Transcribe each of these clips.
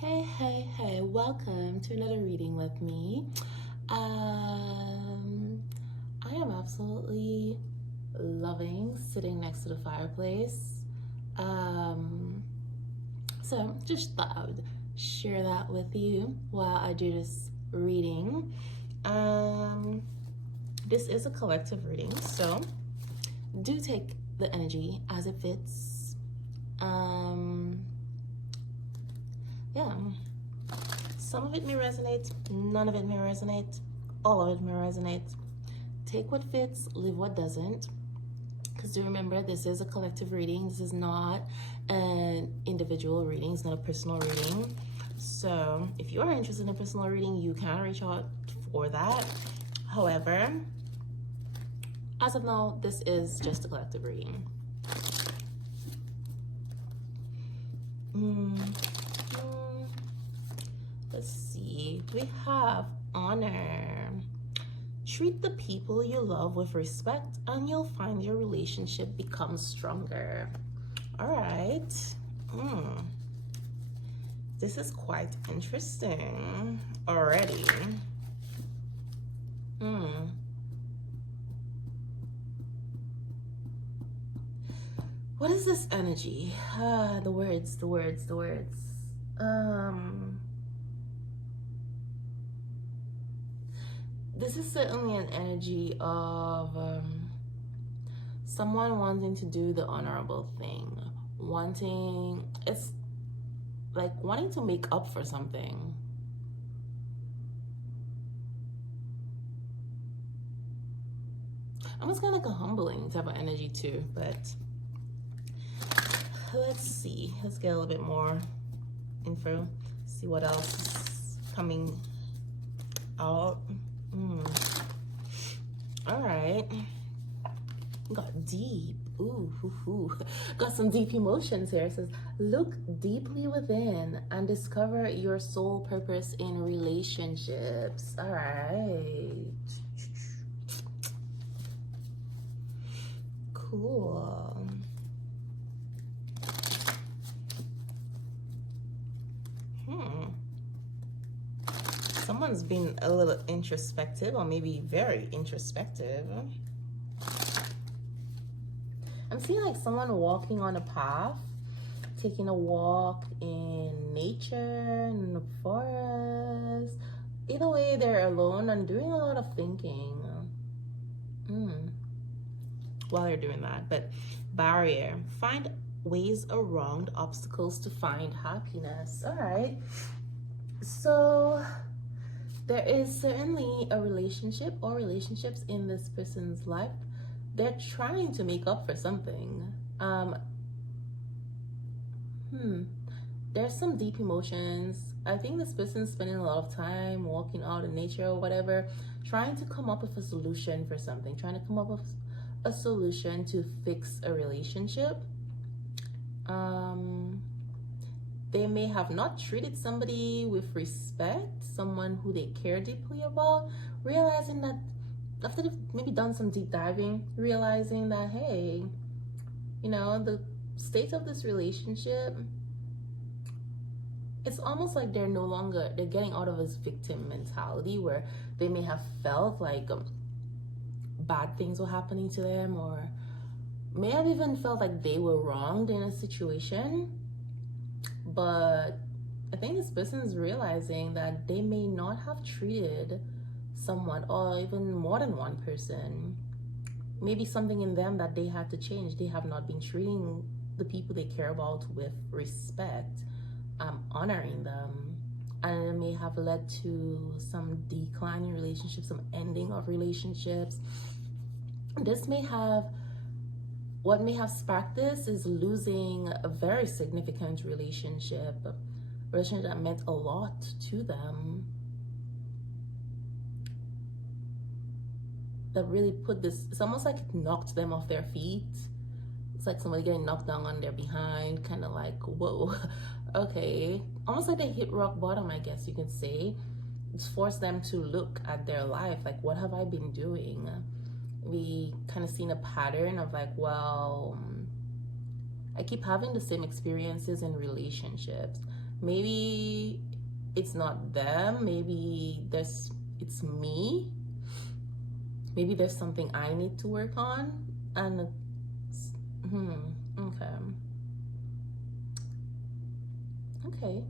Hey, welcome to another reading with me. I am absolutely loving sitting next to the fireplace. Um, so just thought I would share that with you while I do this reading. This is a collective reading, so do take the energy as it fits. Yeah, some of it may resonate, none of it may resonate, all of it may resonate. Take what fits, leave what doesn't. Because do remember, this is a collective reading. This is not an individual reading. It's not a personal reading. So if you are interested in a personal reading, you can reach out for that. However, as of now, this is just a collective reading. Let's see. We have honor. Treat the people you love with respect and you'll find your relationship becomes stronger. All right. This is quite interesting already. What is this energy? The words. This is certainly an energy of someone wanting to do the honorable thing. It's like wanting to make up for something. Almost kind of like a humbling type of energy too, but let's see. Let's get a little bit more info. See what else is coming out. All right. Got deep. Ooh. Got some deep emotions here. It says, look deeply within and discover your soul purpose in relationships. All right. Cool. Someone's been a little introspective, or maybe very introspective. I'm seeing like someone walking on a path, taking a walk in nature, in the forest. Either way, they're alone and doing a lot of thinking while they're doing that. But barrier, find ways around obstacles to find happiness. All right. So there is certainly a relationship or relationships in this person's life. They're trying to make up for something. There's some deep emotions. I think this person's spending a lot of time walking out in nature or whatever, trying to come up with a solution for something, trying to come up with a solution to fix a relationship. They may have not treated somebody with respect, someone who they care deeply about, realizing that after they've maybe done some deep diving, realizing that, hey, the state of this relationship, it's almost like they're getting out of this victim mentality where they may have felt like bad things were happening to them, or may have even felt like they were wronged in a situation. But I think this person is realizing that they may not have treated someone, or even more than one person, maybe something in them that they had to change. They have not been treating the people they care about with respect, honoring them, and it may have led to some decline in relationships, some ending of relationships. What may have sparked this is losing a very significant relationship that meant a lot to them, that really it's almost like it knocked them off their feet. It's like somebody getting knocked down on their behind, kind of like, whoa, okay. Almost like they hit rock bottom, I guess you could say. It's forced them to look at their life, like, what have I been doing? We kind of seen a pattern of like, well, I keep having the same experiences in relationships. Maybe it's not them. Maybe it's me. Maybe there's something I need to work on. And okay. Okay.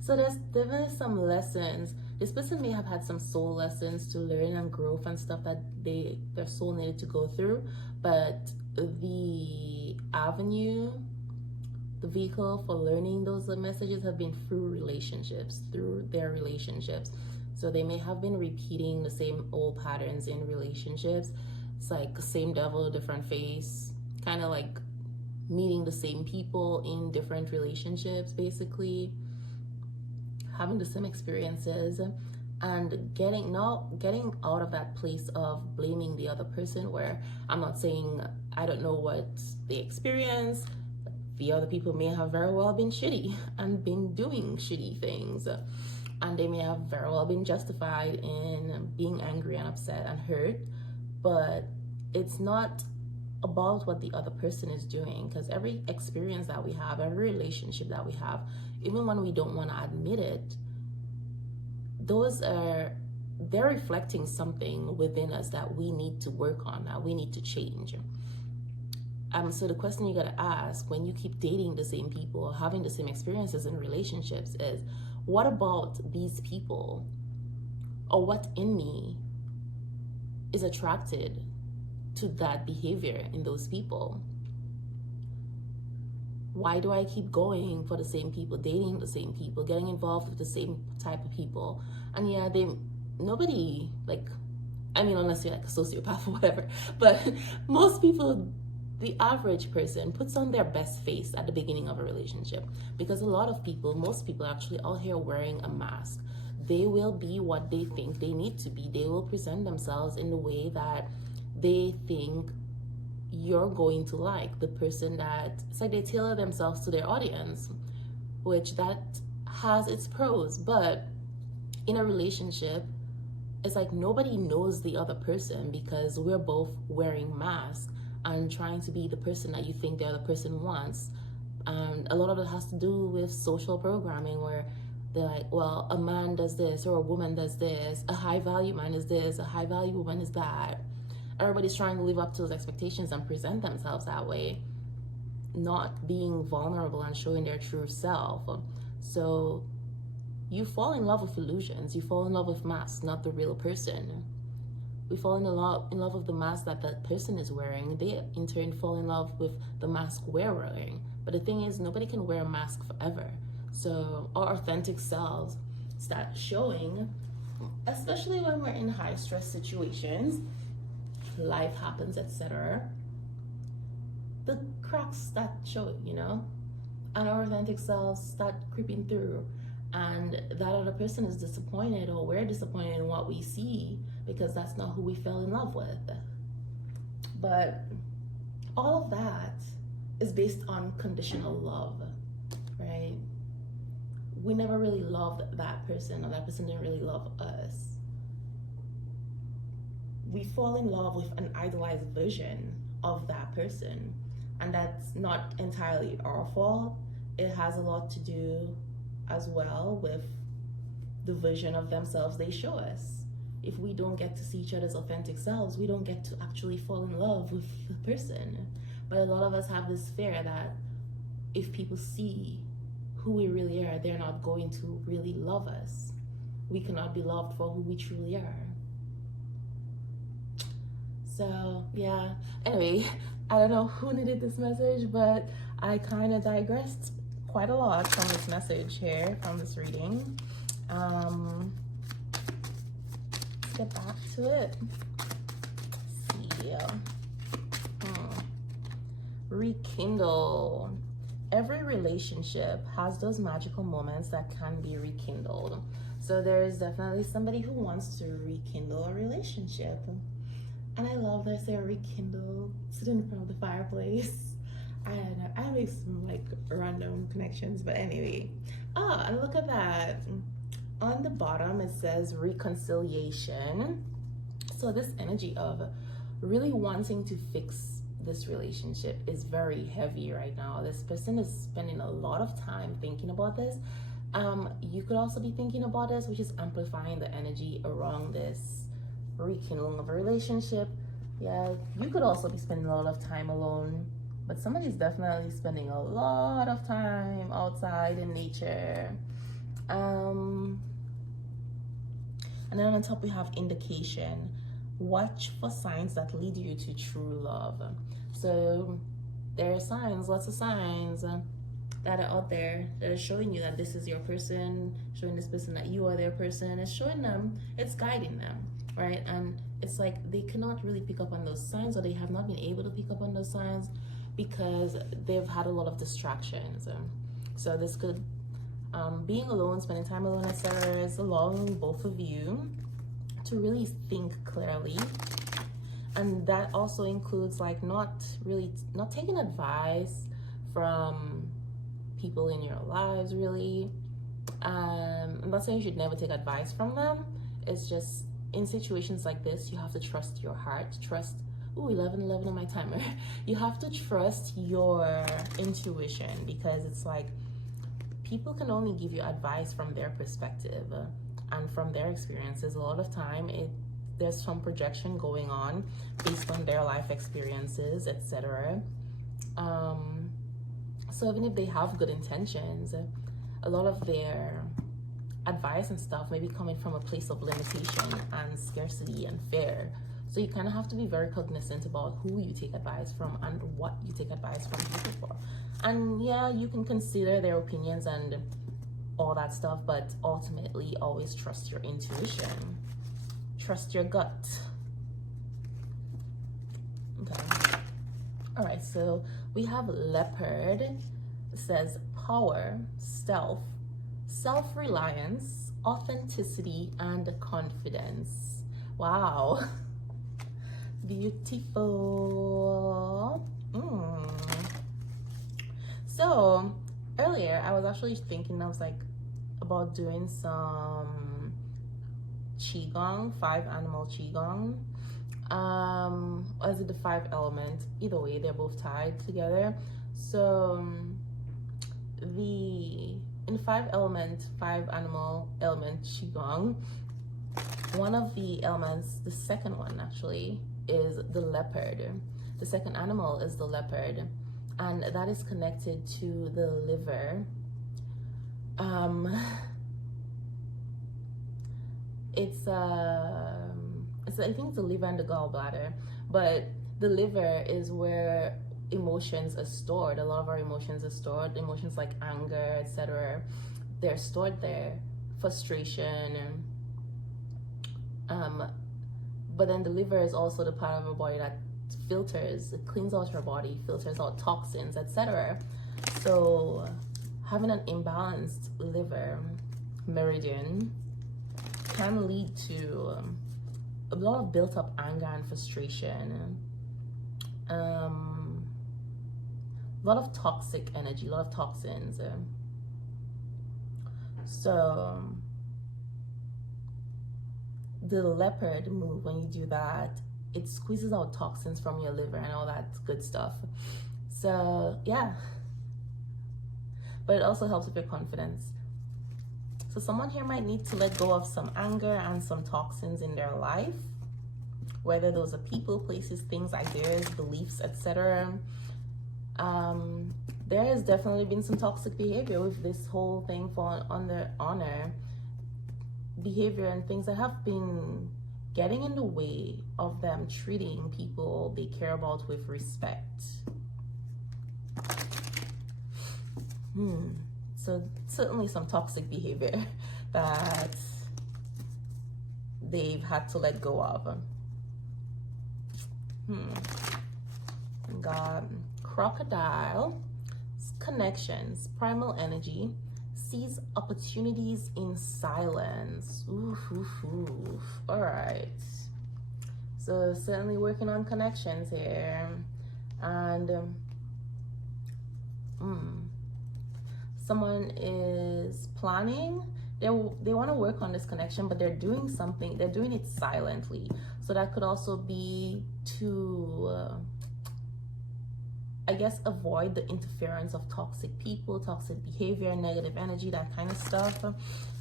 So there's definitely some lessons. This person may have had some soul lessons to learn and growth and stuff that their soul needed to go through, but the avenue, the vehicle for learning those messages have been through their relationships. So they may have been repeating the same old patterns in relationships. It's like same devil, different face, kind of like meeting the same people in different relationships, basically having the same experiences, and getting out of that place of blaming the other person, where I'm not saying I don't know what they experience. The other people may have very well been shitty and been doing shitty things, and they may have very well been justified in being angry and upset and hurt, but it's not about what the other person is doing, because every experience that we have, every relationship that we have, even when we don't want to admit it, they're reflecting something within us that we need to work on, that we need to change. So the question you gotta ask when you keep dating the same people or having the same experiences in relationships is, what about these people, or what in me is attracted to that behavior in those people? Why do I keep going for the same people, dating the same people, getting involved with the same type of people? And yeah, nobody, like, I mean, unless you're like a sociopath or whatever, but most people, the average person puts on their best face at the beginning of a relationship, because a lot of people, most people actually out here wearing a mask. They will be what they think they need to be. They will present themselves in the way that they think you're going to like, the person that, it's like they tailor themselves to their audience, which that has its pros. But in a relationship, it's like nobody knows the other person, because we're both wearing masks and trying to be the person that you think the other person wants. And a lot of it has to do with social programming, where they're like, well, a man does this, or a woman does this, a high value man is this, a high value woman is that. Everybody's trying to live up to those expectations and present themselves that way, not being vulnerable and showing their true self. So you fall in love with illusions. You fall in love with masks, not the real person. We fall in love with the mask that that person is wearing. They in turn fall in love with the mask we're wearing. But the thing is, nobody can wear a mask forever. So our authentic selves start showing, especially when we're in high stress situations, life happens, etc. The cracks start showing, and our authentic selves start creeping through, and that other person is disappointed, or we're disappointed in what we see, because that's not who we fell in love with. But all of that is based on conditional love, right? We never really loved that person, or that person didn't really love us. We fall in love with an idolized version of that person, and that's not entirely our fault. It has a lot to do as well with the version of themselves they show us. If we don't get to see each other's authentic selves, we don't get to actually fall in love with the person. But a lot of us have this fear that if people see who we really are, they're not going to really love us. We cannot be loved for who we truly are. So yeah, anyway, I don't know who needed this message, but I kind of digressed quite a lot from this message here, from this reading. Let's get back to it. Let's see. Rekindle. Every relationship has those magical moments that can be rekindled. So there's definitely somebody who wants to rekindle a relationship. And I love that they're rekindle, sitting in front of the fireplace. And I make some like random connections, but anyway. Oh, and look at that. On the bottom, it says reconciliation. So this energy of really wanting to fix this relationship is very heavy right now. This person is spending a lot of time thinking about this. You could also be thinking about this, which is amplifying the energy around this rekindling of a relationship. Yeah, you could also be spending a lot of time alone, but somebody's definitely spending a lot of time outside in nature. And then on top we have indication. Watch for signs that lead you to true love. So there are signs, lots of signs that are out there that are showing you that this is your person, showing this person that you are their person. It's showing them, it's guiding them, right? And it's like they cannot really pick up on those signs, or they have not been able to pick up on those signs because they've had a lot of distractions. So this could, being alone, spending time alone, etc., is allowing both of you to really think clearly. And that also includes like not taking advice from people in your lives, really. I'm not saying you should never take advice from them. It's just in situations like this, you have to trust your heart, trust 11 on my timer. You have to trust your intuition, because it's like people can only give you advice from their perspective and from their experiences. A lot of time there's some projection going on based on their life experiences, etc. So even if they have good intentions, a lot of their advice and stuff may be coming from a place of limitation and scarcity and fear. So you kind of have to be very cognizant about who you take advice from and what you take advice from people for. And yeah, you can consider their opinions and all that stuff, but ultimately always trust your intuition. Trust your gut. Okay. All right, so we have leopard. It says power, stealth, self-reliance, authenticity, and confidence. Wow. Beautiful. So earlier I was actually thinking, I was like about doing some qigong, 5 animal qigong. Or is it the 5 element? Either way, they're both tied together. So in 5 animal element qigong, one of the elements, the second one actually, is the leopard. The second animal is the leopard, and that is connected to the liver. It's I think it's the liver and the gallbladder, but the liver is where emotions are stored. A lot of our emotions are stored. Emotions like anger, etc., they're stored there. Frustration. But then the liver is also the part of our body that filters, it cleans out our body, filters out toxins, etc. So having an imbalanced liver meridian can lead to a lot of built up anger and frustration, a lot of toxic energy, a lot of toxins. So the leopard move, when you do that, it squeezes out toxins from your liver and all that good stuff. So yeah, but it also helps with your confidence. So someone here might need to let go of some anger and some toxins in their life, whether those are people, places, things, ideas, beliefs, etc. There has definitely been some toxic behavior with this whole thing for honor behavior and things that have been getting in the way of them treating people they care about with respect. So certainly some toxic behavior that they've had to let go of. God, crocodile, connections, primal energy, sees opportunities in silence. All right. So certainly working on connections here, and someone is planning. They want to work on this connection, but they're doing something. They're doing it silently. So that could also be to I guess, avoid the interference of toxic people, toxic behavior, negative energy, that kind of stuff.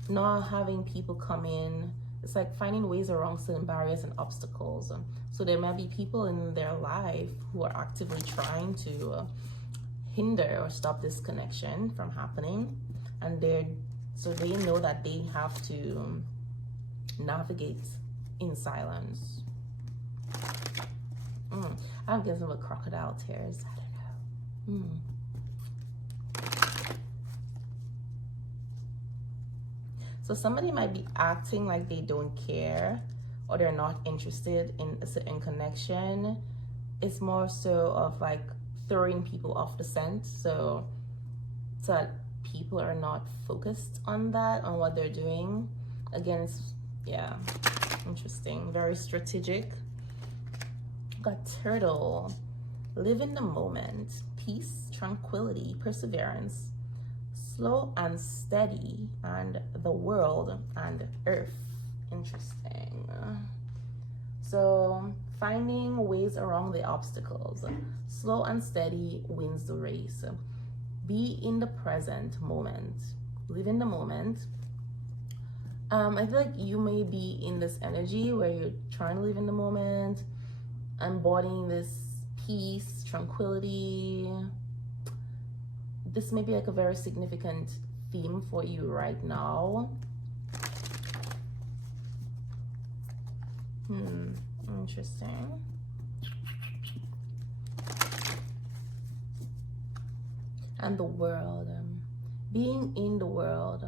Not having people come in. It's like finding ways around certain barriers and obstacles. So there might be people in their life who are actively trying to hinder or stop this connection from happening, and they know that they have to navigate in silence. I'm guessing with crocodile tears. I don't know. So somebody might be acting like they don't care or they're not interested in a certain connection. It's more so of like throwing people off the scent, so that people are not focused on that, on what they're doing. Again, it's, yeah, interesting, very strategic. Got turtle. Live in the moment, peace, tranquility, perseverance, slow and steady, and the world and earth. Interesting. So finding ways around the obstacles. Slow and steady wins the race. Be in the present moment. Live in the moment. I feel like you may be in this energy where you're trying to live in the moment, embodying this peace, tranquility. This may be like a very significant theme for you right now. Interesting. And the world, being in the world,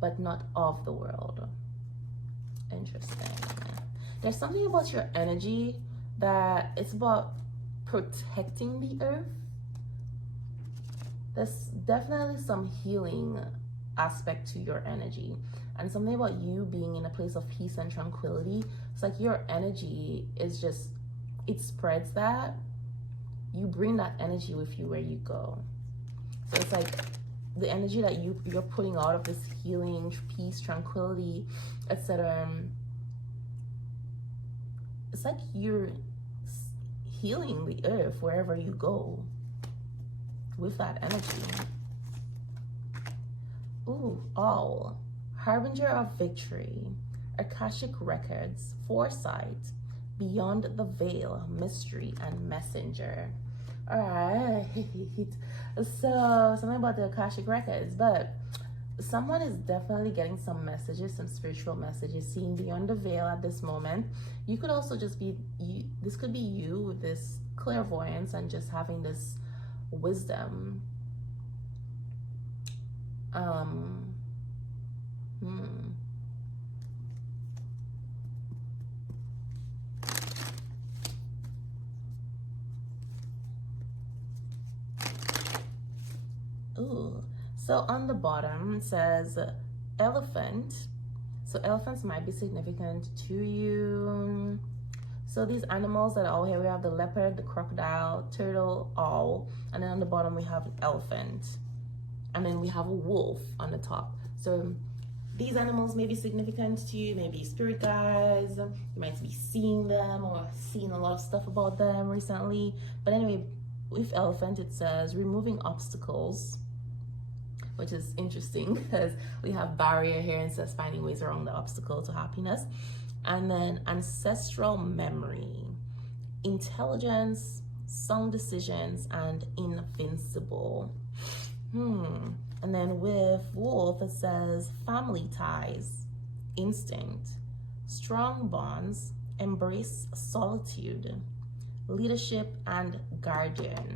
but not of the world. Interesting. There's something about your energy that it's about protecting the earth. There's definitely some healing aspect to your energy, and something about you being in a place of peace and tranquility. It's like your energy is just, it spreads that. You bring that energy with you where you go. So it's like the energy that you're putting out of this healing, peace, tranquility, etc. It's like you're healing the earth wherever you go with that energy. Ooh, all. Harbinger of victory, Akashic records, foresight, beyond the veil, mystery, and messenger. All right. So something about the Akashic records, but someone is definitely getting some messages, some spiritual messages, seeing beyond the veil at this moment. You could also just be, this could be you with this clairvoyance and just having this wisdom. Ooh. So on the bottom it says elephant. So elephants might be significant to you. So these animals that are all here, we have the leopard, the crocodile, turtle, owl, and then on the bottom we have an elephant. And then we have a wolf on the top. So these animals may be significant to you, maybe spirit guides. You might be seeing them or seeing a lot of stuff about them recently. But anyway, with elephant, it says removing obstacles, which is interesting because we have barrier here and says finding ways around the obstacle to happiness. And then ancestral memory, intelligence, sound decisions, and invincible. And then with wolf, it says family ties, instinct, strong bonds, embrace solitude, leadership, and guardian.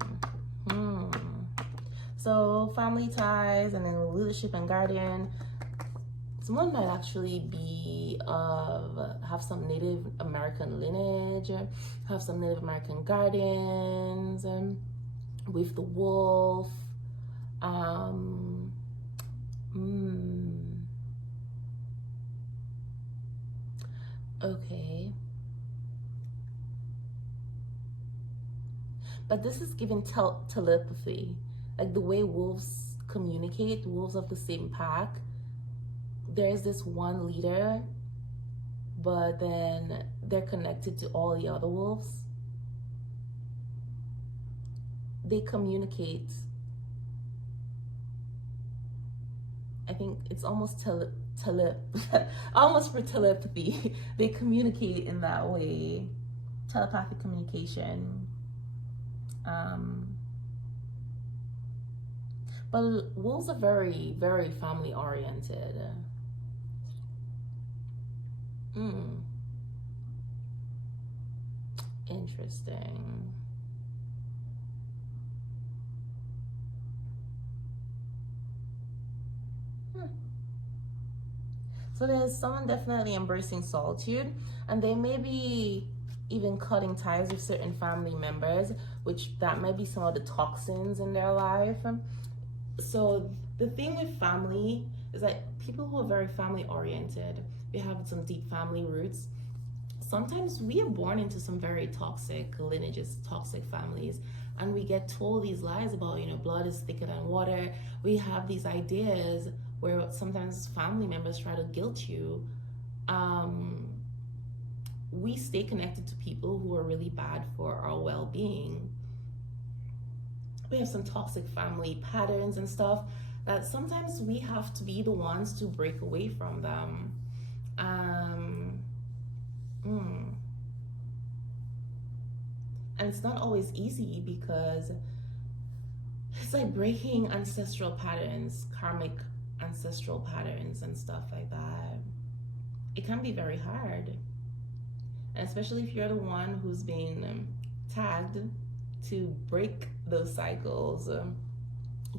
So family ties and then leadership and guardian. Someone might actually be have some Native American lineage, have some Native American guardians, with the wolf. Okay. But this is given telepathy, like the way wolves communicate, wolves of the same pack. There's this one leader, but then they're connected to all the other wolves. they communicate. I think it's almost almost for telepathy. They communicate in that way, telepathic communication. But wolves are very, very family oriented. Interesting. So there's someone definitely embracing solitude, and they may be even cutting ties with certain family members, which that might be some of the toxins in their life. So the thing with family is that people who are very family oriented, we have some deep family roots. Sometimes we are born into some very toxic lineages, toxic families, and we get told these lies about, blood is thicker than water. We have these ideas where sometimes family members try to guilt you. We stay connected to people who are really bad for our well-being. We have some toxic family patterns and stuff that sometimes we have to be the ones to break away from them. And it's not always easy because it's like breaking ancestral patterns, karmic ancestral patterns and stuff like that. It can be very hard. And especially if you're the one who's been tagged to break those cycles, you're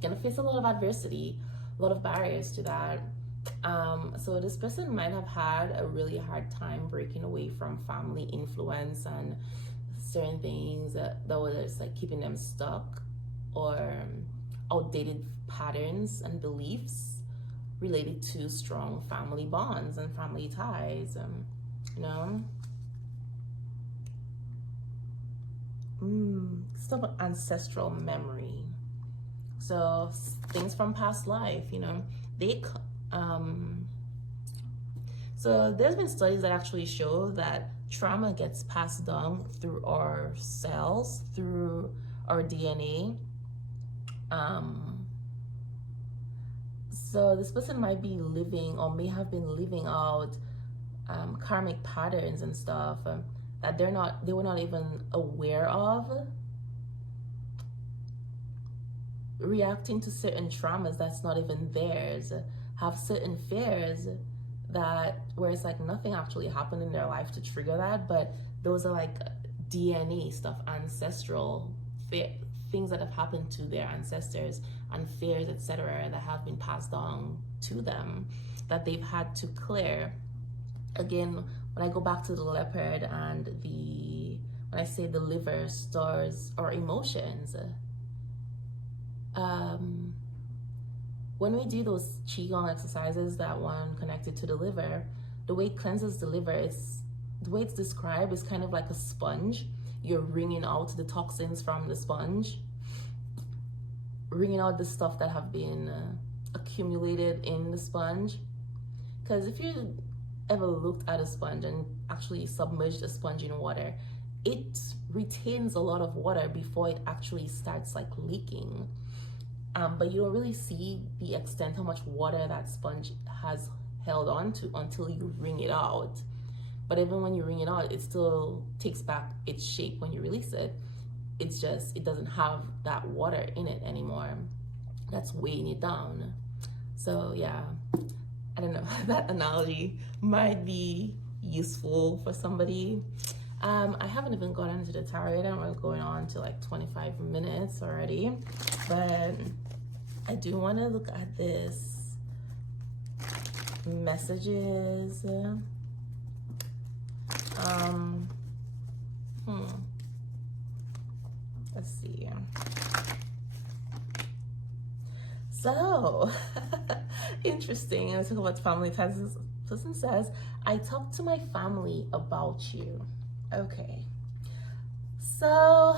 gonna face a lot of adversity, a lot of barriers to that. So this person might have had a really hard time breaking away from family influence and certain things that whether it's like keeping them stuck or outdated patterns and beliefs related to strong family bonds and family ties, stuff with ancestral memory. So things from past life, so there's been studies that actually show that trauma gets passed down through our cells, through our DNA. So this person might be living or may have been living out karmic patterns and stuff that they were not even aware of, reacting to certain traumas that's not even theirs, have certain fears that where it's like nothing actually happened in their life to trigger that, but those are like DNA stuff, ancestral things that have happened to their ancestors and fears, etc., that have been passed on to them that they've had to clear. Again, when I go back to the leopard and when I say the liver stores our emotions, when we do those qigong exercises, that one connected to the liver, the way it cleanses the liver, the way it's described is kind of like a sponge. You're wringing out the toxins from the sponge, wringing out the stuff that have been accumulated in the sponge. Because if you ever looked at a sponge and actually submerged a sponge in water, it retains a lot of water before it actually starts like leaking. But you don't really see the extent how much water that sponge has held on to until you wring it out. But even when you wring it out, it still takes back its shape when you release it. It's just, it doesn't have that water in it anymore. That's weighing it down. So yeah, I don't know, that analogy might be useful for somebody. I haven't even gotten into the tarot yet. I'm going on to like 25 minutes already, but I do want to look at this messages. Let's see. So interesting. Let's talk about family ties. This person says, I talk to my family about you. Okay. So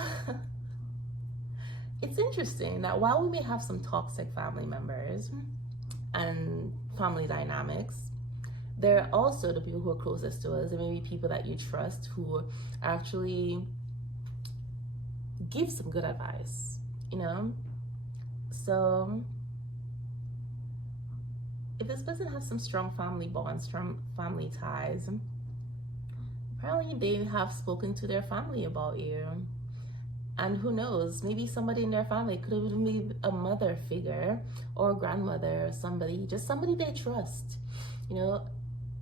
it's interesting that while we may have some toxic family members and family dynamics, there are also the people who are closest to us. There may be people that you trust who actually give some good advice you know? So if this person has some strong family bonds, strong family ties, apparently they have spoken to their family about you. And who knows, maybe somebody in their family could have even been a mother figure or a grandmother or somebody, just somebody they trust, you know,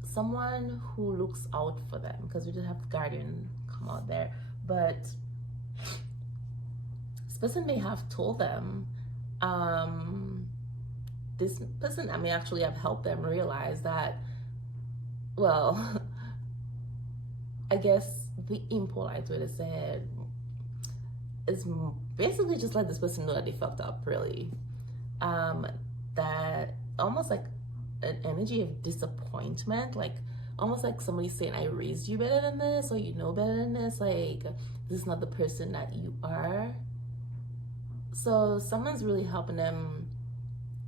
someone who looks out for them, because we just have guardian come out there. But this person may have told them, this person I may actually have helped them realize that, well, I guess the impolite way to say it is basically just let this person know that they fucked up, really. That almost like an energy of disappointment, like almost like somebody saying, I raised you better than this, or you know better than this, like this is not the person that you are. So someone's really helping them,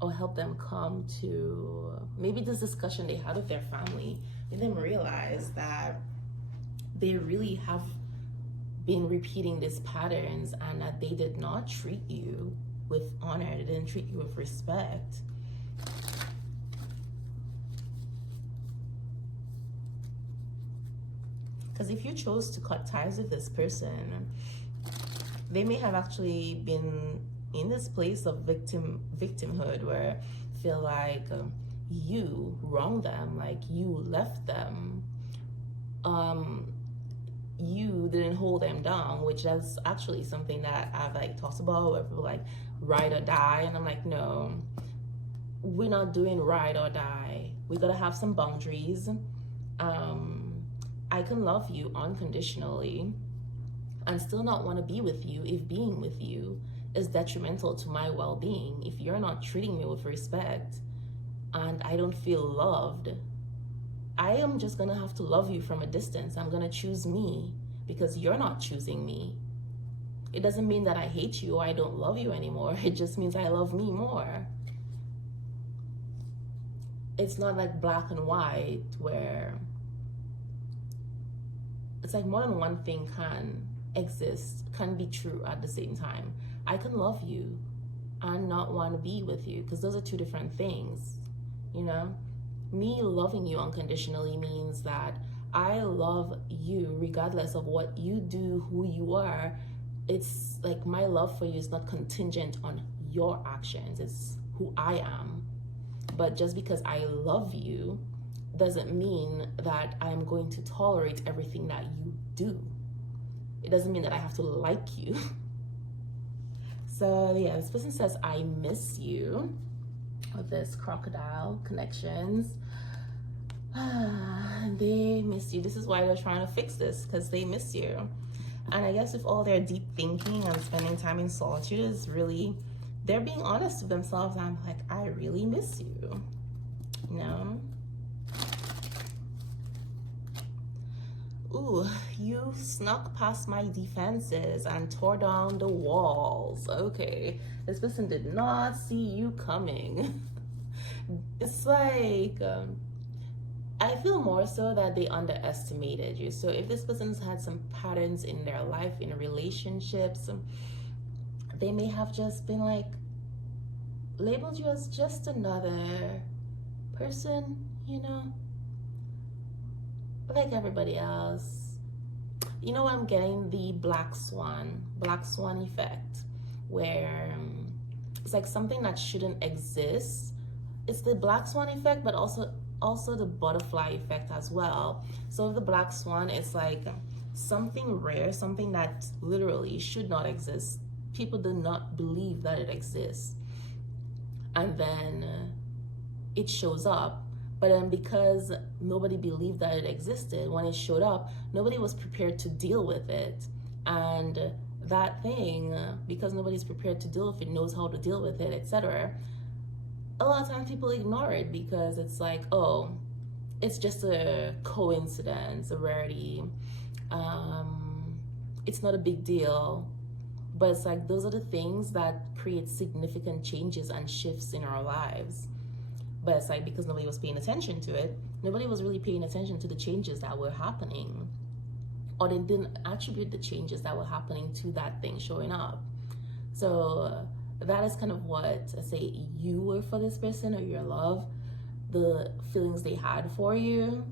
or help them come to maybe this discussion they had with their family, made them realize that they really have been repeating these patterns, and that they did not treat you with honor, they didn't treat you with respect. Because if you chose to cut ties with this person, they may have actually been in this place of victimhood where feel like you wronged them, like you left them, you didn't hold them down, which is actually something that I've like talked about, where people like ride or die, and I'm like, no, we're not doing ride or die. We gotta have some boundaries. I can love you unconditionally and still not want to be with you if being with you is detrimental to my well-being. If you're not treating me with respect and I don't feel loved, I am just gonna have to love you from a distance. I'm gonna choose me because you're not choosing me. It doesn't mean that I hate you or I don't love you anymore. It just means I love me more. It's not like black and white where it's like more than one thing can exist, can be true at the same time. I can love you and not want to be with you, because those are two different things, you know? Me loving you unconditionally means that I love you regardless of what you do, who you are. It's like my love for you is not contingent on your actions, it's who I am. But just because I love you doesn't mean that I'm going to tolerate everything that you do. It doesn't mean that I have to like you. So yeah, this person says, I miss you, with this crocodile connections. They miss you. This is why they're trying to fix this, because they miss you. And I guess with all their deep thinking and spending time in solitude is really, they're being honest with themselves. I'm like, I really miss you, you know? Ooh, you snuck past my defenses and tore down the walls. Okay, this person did not see you coming. It's like, I feel more so that they underestimated you. So if this person's had some patterns in their life, in relationships, they may have just been like, labeled you as just another person, you know? Like everybody else. You know, I'm getting the black swan effect, where it's like something that shouldn't exist. It's the black swan effect, but also the butterfly effect as well. So the black swan, it's like something rare, something that literally should not exist. People do not believe that it exists, and then it shows up. But then because nobody believed that it existed, when it showed up, nobody was prepared to deal with it. And that thing, because nobody's prepared to deal with it, knows how to deal with it, etc., a lot of times people ignore it because it's like, oh, it's just a coincidence, a rarity. It's not a big deal. But it's like, those are the things that create significant changes and shifts in our lives. But it's like, because nobody was paying attention to it, nobody was really paying attention to the changes that were happening. Or they didn't attribute the changes that were happening to that thing showing up. So that is kind of what, say, you were for this person, or your love, the feelings they had for you.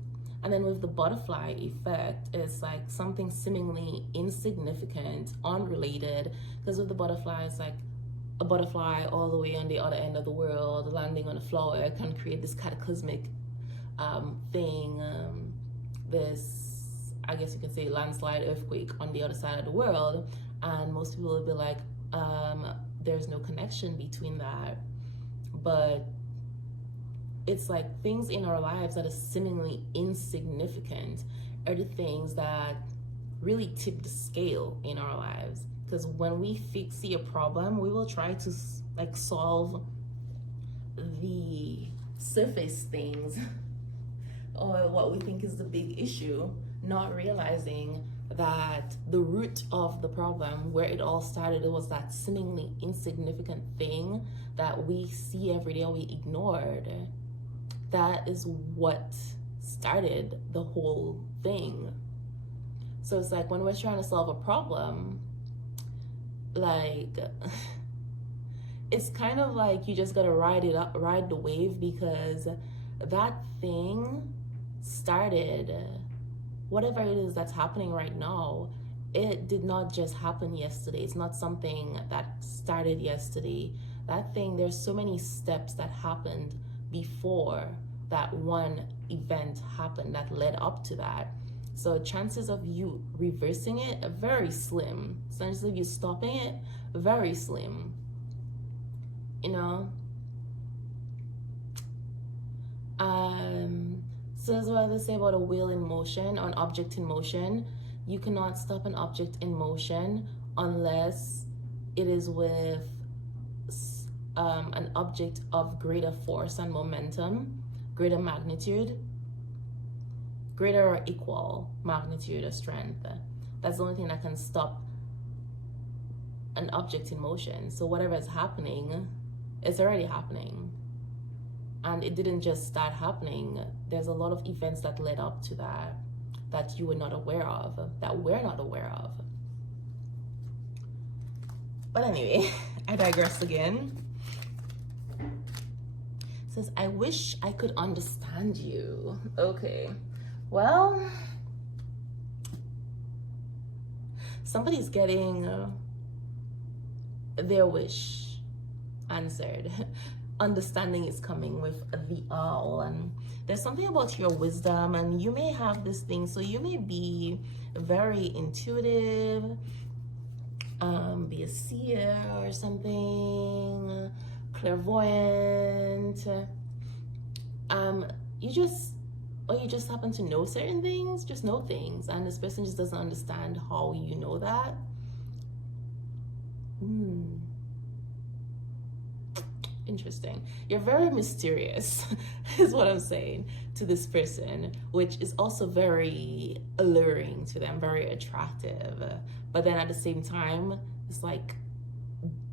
And then with the butterfly effect, it's like something seemingly insignificant, unrelated, because with the butterfly, it's like a butterfly all the way on the other end of the world landing on a flower can create this cataclysmic thing, this, I guess you can say, landslide, earthquake on the other side of the world. And most people will be like, there's no connection between that. But it's like things in our lives that are seemingly insignificant are the things that really tip the scale in our lives. Because when we see a problem, we will try to like solve the surface things or what we think is the big issue, not realizing that the root of the problem, where it all started, it was that seemingly insignificant thing that we see every day and we ignored. That is what started the whole thing. So it's like when we're trying to solve a problem, like it's kind of like you just gotta ride the wave, because that thing started, whatever it is that's happening right now, it did not just happen yesterday. It's not something that started yesterday. That thing, there's so many steps that happened before that one event happened that led up to that. So chances of you reversing it are very slim. Chances of you stopping it, very slim. You know? So that's what they say about a wheel in motion, or an object in motion. You cannot stop an object in motion unless it is with an object of greater force and momentum, greater magnitude, greater or equal magnitude or strength. That's the only thing that can stop an object in motion. So whatever is happening, it's already happening. And it didn't just start happening. There's a lot of events that led up to that, that you were not aware of, that we're not aware of. But anyway, I digress again. It says, I wish I could understand you. Okay, well, somebody's getting their wish answered. Understanding is coming with the owl, and there's something about your wisdom, and you may have this thing, so you may be very intuitive, be a seer or something, clairvoyant. You just happen to know certain things, just know things, and this person just doesn't understand how you know that. Interesting. You're very mysterious, is what I'm saying, to this person, which is also very alluring to them, very attractive. But then at the same time, it's like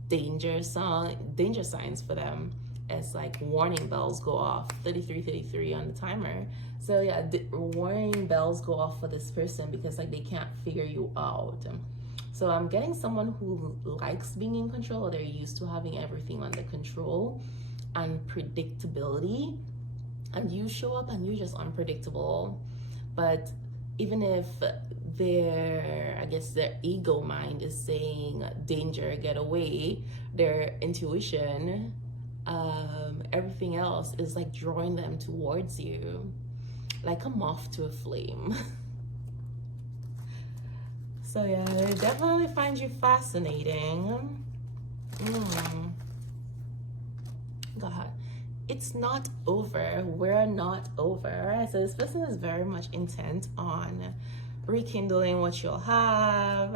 danger signs for them. It's like warning bells go off, 33 on the timer. So yeah, warning bells go off for this person, because like they can't figure you out. So I'm getting someone who likes being in control, or they're used to having everything under control and predictability. And you show up and you're just unpredictable. But even if their ego mind is saying danger, get away, their intuition, everything else is like drawing them towards you, like a moth to a flame. So yeah, I definitely find you fascinating. God, it's not over. We're not over. All right, so this person is very much intent on rekindling what you'll have.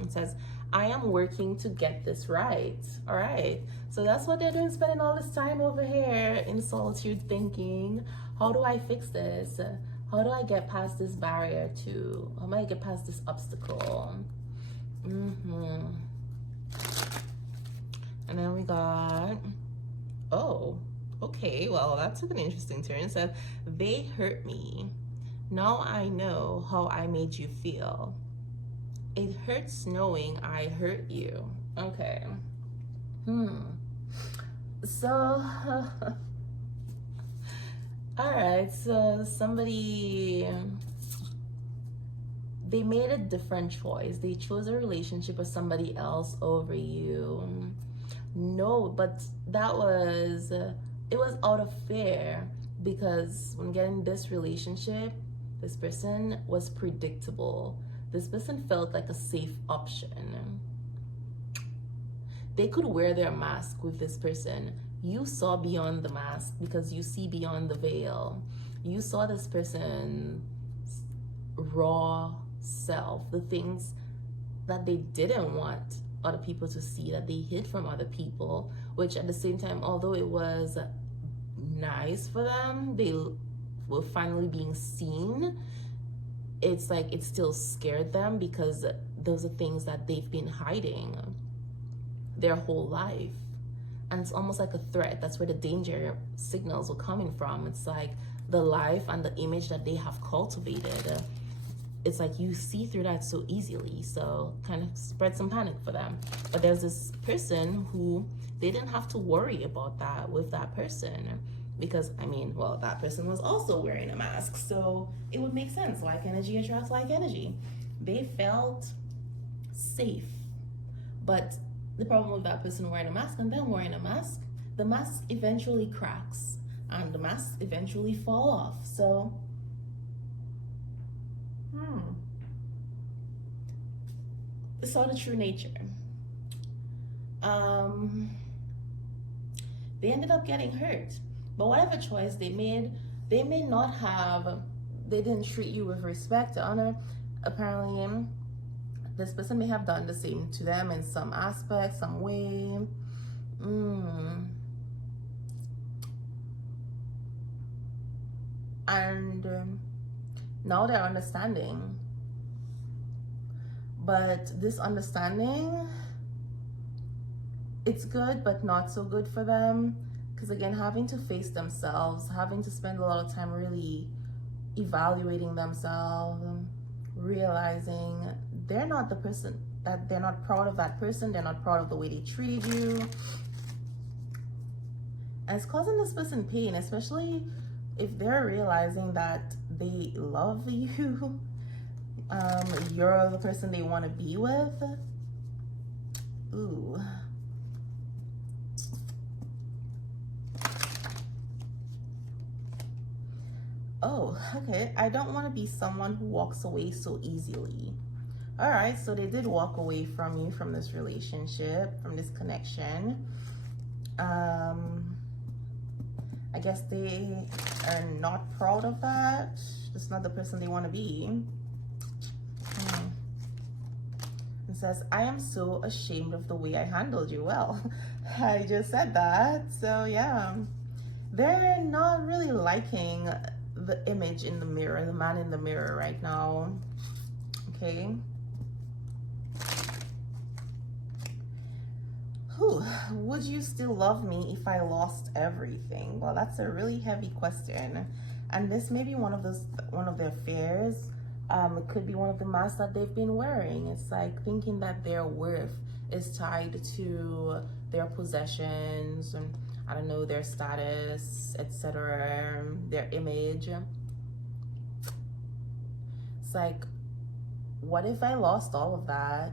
It says, I am working to get this right. All right, so that's what they're doing, spending all this time over here in solitude, thinking, how do I fix this? How do I get past this barrier too? How do I get past this obstacle? And then we got, oh, okay, well, that took an interesting turn. It said, they hurt me. Now I know how I made you feel. It hurts knowing I hurt you. Okay. So, all right. So somebody, they made a different choice. They chose a relationship with somebody else over you. No, but that was, it was out of fear, because when getting this relationship, this person was predictable. This person felt like a safe option. They could wear their mask with this person. You saw beyond the mask because you see beyond the veil. You saw this person's raw self, the things that they didn't want other people to see, that they hid from other people, which at the same time, although it was nice for them, they were finally being seen, it's like it still scared them, because those are things that they've been hiding their whole life. And it's almost like a threat. That's where the danger signals were coming from. It's like the life and the image that they have cultivated. It's like you see through that so easily, so kind of spread some panic for them. But there's this person who they didn't have to worry about that with that person, because I mean, well, that person was also wearing a mask, so it would make sense. Like energy attracts like energy. They felt safe. But the problem with that person wearing a mask and them wearing a mask, the mask eventually cracks and the masks eventually fall off. So it's all the true nature. They ended up getting hurt, but whatever choice they made, they may not have, they didn't treat you with respect, honor. Apparently this person may have done the same to them in some aspect, some way. And now they're understanding. But this understanding, it's good, but not so good for them. Because again, having to face themselves, having to spend a lot of time really evaluating themselves, realizing they're not the person, that they're not proud of that person, they're not proud of the way they treated you. And it's causing this person pain, especially if they're realizing that they love you, you're the person they want to be with. Ooh. Oh, okay. I don't want to be someone who walks away so easily. All right, so they did walk away from you, from this relationship, from this connection. I guess they are not proud of that. That's not the person they want to be. It says, I am so ashamed of the way I handled you. Well, I just said that. So yeah, they're not really liking the image in the mirror, the man in the mirror right now. Okay. Would you still love me if I lost everything? Well, that's a really heavy question, and this may be one of their fears. It could be one of the masks that they've been wearing. It's like thinking that their worth is tied to their possessions, and I don't know, their status, etc., their image. It's like, what if I lost all of that?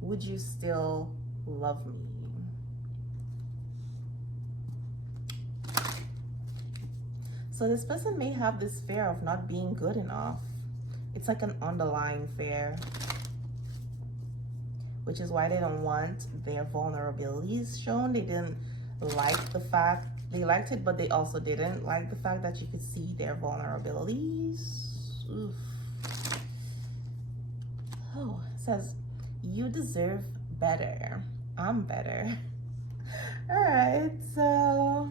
Would you still love me? So this person may have this fear of not being good enough. It's like an underlying fear, which is why they don't want their vulnerabilities shown. They didn't like the fact, they liked it, but they also didn't like the fact that you could see their vulnerabilities. Oof. Oh, it says, you deserve better. I'm better. All right, so,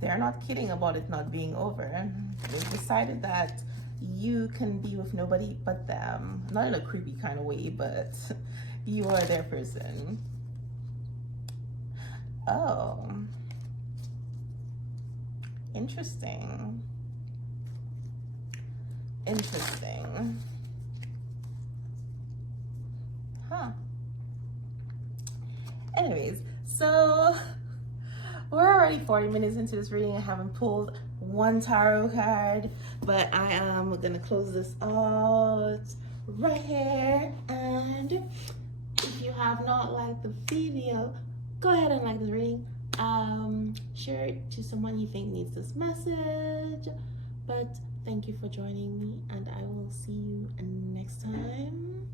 they're not kidding about it not being over. They've decided that you can be with nobody but them. Not in a creepy kind of way, but you are their person. Oh, interesting. Interesting. Huh. Anyways, so we're already 40 minutes into this reading. I haven't pulled one tarot card, but I am gonna close this out right here. And if you have not liked the video, go ahead and like this reading. Share it to someone you think needs this message. But thank you for joining me, and I will see you next time.